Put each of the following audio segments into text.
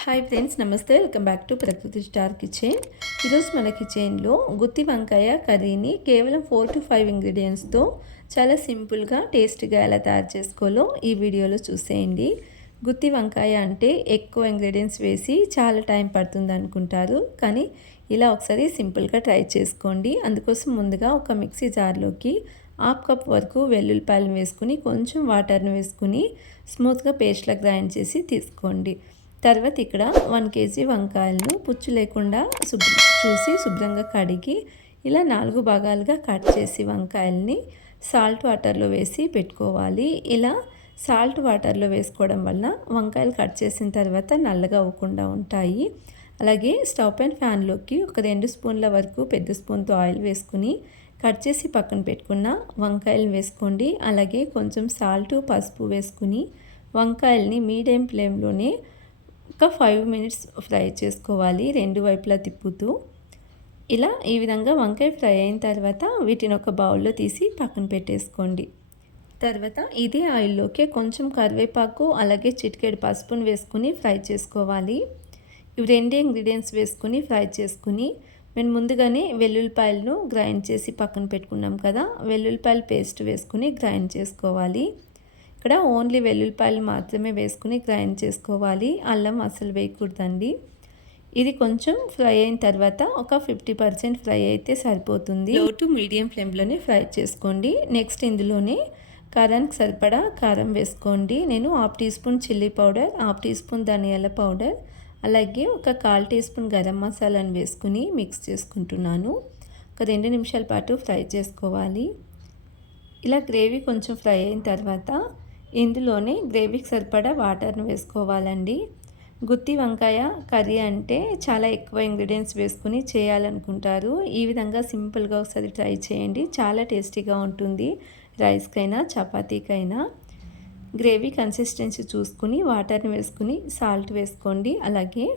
Hi friends, నమస్తే. Welcome back to ప్రకృతి star kitchen. ఈరోజు మన కిచెన్లో గుత్తి వంకాయ కర్రీని కేవలం 4 to 5 ఇంగ్రీడియంట్స్తో చాలా సింపుల్గా టేస్ట్గా ఎలా తయారు చేసుకోవాలో ఈ వీడియోలో చూసేయండి. గుత్తి వంకాయ అంటే ఎక్కువ ఇంగ్రీడియంట్స్ వేసి చాలా టైం పడుతుంది అనుకుంటారు, కానీ ఇలా ఒకసారి సింపుల్గా ట్రై చేసుకోండి. అందుకోసం ముందుగా ఒక మిక్సీ జార్లోకి 1/2 కప్ వరకు వెల్లుల్లిపాయలు వేసుకుని కొంచెం వాటర్ని వేసుకుని స్మూత్గా పేస్ట్లా గ్రైండ్ చేసి తీసుకోండి. తర్వాత ఇక్కడ 1 kg వంకాయలను పుచ్చు లేకుండా శుభ్రంగా కడిగి ఇలా 4 భాగాలుగా కట్ చేసి వంకాయల్ని సాల్ట్ వాటర్లో వేసి పెట్టుకోవాలి. ఇలా సాల్ట్ వాటర్లో వేసుకోవడం వల్ల వంకాయలు కట్ చేసిన తర్వాత నల్లగా అవ్వకుండా ఉంటాయి. అలాగే స్టవ్ పైన ఫ్యాన్లోకి ఒక 2 స్పూన్ల వరకు పెద్ద స్పూన్తో ఆయిల్ వేసుకుని కట్ చేసి పక్కన పెట్టుకున్న వంకాయలను వేసుకోండి. అలాగే కొంచెం సాల్ట్, పసుపు వేసుకుని వంకాయల్ని మీడియం ఫ్లేమ్లోనే ఒక 5 minutes ఫ్రై చేసుకోవాలి, రెండు వైపులా తిప్పుతూ. ఇలా ఈ విధంగా వంకాయ ఫ్రై అయిన తర్వాత వీటిని ఒక బౌల్లో తీసి పక్కన పెట్టేసుకోండి. తర్వాత ఇదే ఆయిల్లోకి కొంచెం కరివేపాకు అలాగే చిటికెడు పసుపును వేసుకుని ఫ్రై చేసుకోవాలి. ఇవి రెండే ఇంగ్రీడియంట్స్ వేసుకుని ఫ్రై చేసుకుని మేము ముందుగానే వెల్లుల్లిపాయలను గ్రైండ్ చేసి పక్కన పెట్టుకున్నాం కదా, వెల్లుల్లిపాయల పేస్ట్ వేసుకుని గ్రైండ్ చేసుకోవాలి. ఇక్కడ ఓన్లీ వెల్లుల్లిపాయలు మాత్రమే వేసుకుని గ్రైండ్ చేసుకోవాలి, అల్లం అసలు వేయకూడదండి. ఇది కొంచెం ఫ్రై అయిన తర్వాత ఒక 50% ఫ్రై అయితే సరిపోతుంది. లో టు మీడియం ఫ్లేమ్లోనే ఫ్రై చేసుకోండి. నెక్స్ట్ ఇందులోనే కారానికి సరిపడా కారం వేసుకోండి. నేను 1/2 teaspoon chilli powder, 1/2 teaspoon ధనియాల పౌడర్, అలాగే ఒక 1/4 టీ స్పూన్ గరం మసాలాను వేసుకుని మిక్స్ చేసుకుంటున్నాను. ఒక 2 నిమిషాల పాటు ఫ్రై చేసుకోవాలి. ఇలా గ్రేవీ కొంచెం ఫ్రై అయిన తర్వాత ఇందులోనే గ్రేవీకి సరిపడా వాటర్ను వేసుకోవాలండి. గుత్తి వంకాయ కర్రీ అంటే చాలా ఎక్కువ ఇంగ్రీడియంట్స్ వేసుకుని చేయాలనుకుంటారు. ఈ విధంగా సింపుల్గా ఒకసారి ట్రై చేయండి, చాలా టేస్టీగా ఉంటుంది. రైస్కైనా చపాతీకైనా గ్రేవీ కన్సిస్టెన్సీ చూసుకుని వాటర్ని వేసుకుని సాల్ట్ వేసుకోండి. అలాగే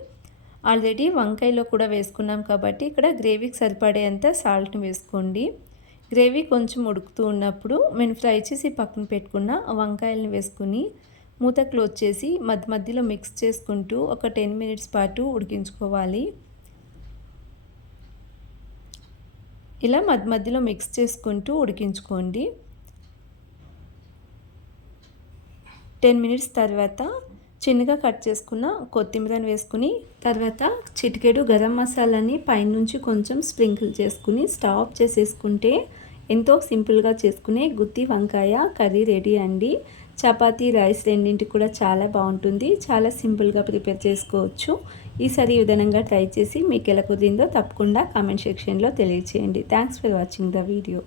ఆల్రెడీ వంకాయలో కూడా వేసుకున్నాం కాబట్టి ఇక్కడ గ్రేవీకి సరిపడేంత సాల్ట్ని వేసుకోండి. గ్రేవీ కొంచెం ఉడుకుతూ ఉన్నప్పుడు మేము ఫ్రై చేసి పక్కన పెట్టుకున్న వంకాయలను వేసుకుని మూత క్లోజ్ చేసి మధ్యలో మిక్స్ చేసుకుంటూ ఒక 10 minutes పాటు ఉడికించుకోవాలి. ఇలా మధ్యలో మిక్స్ చేసుకుంటూ ఉడికించుకోండి. 10 minutes తర్వాత చిన్నగా కట్ చేసుకున్న కొత్తిమీరని వేసుకుని తర్వాత చిటికెడు గరం మసాలాని పైనుంచి కొంచెం స్ప్రింకిల్ చేసుకుని స్టవ్ ఆఫ్ చేసేసుకుంటే ఎంతో సింపుల్గా చేసుకునే గుత్తి వంకాయ కర్రీ రెడీ అండి. చపాతీ, రైస్ రెండింటికి కూడా చాలా బాగుంటుంది. చాలా సింపుల్గా ప్రిపేర్ చేసుకోవచ్చు. ఈసారి ఈ విధంగా ట్రై చేసి మీకు ఎలా కుదిరిందో తప్పకుండా కామెంట్ సెక్షన్లో తెలియచేయండి. Thanks for watching the video.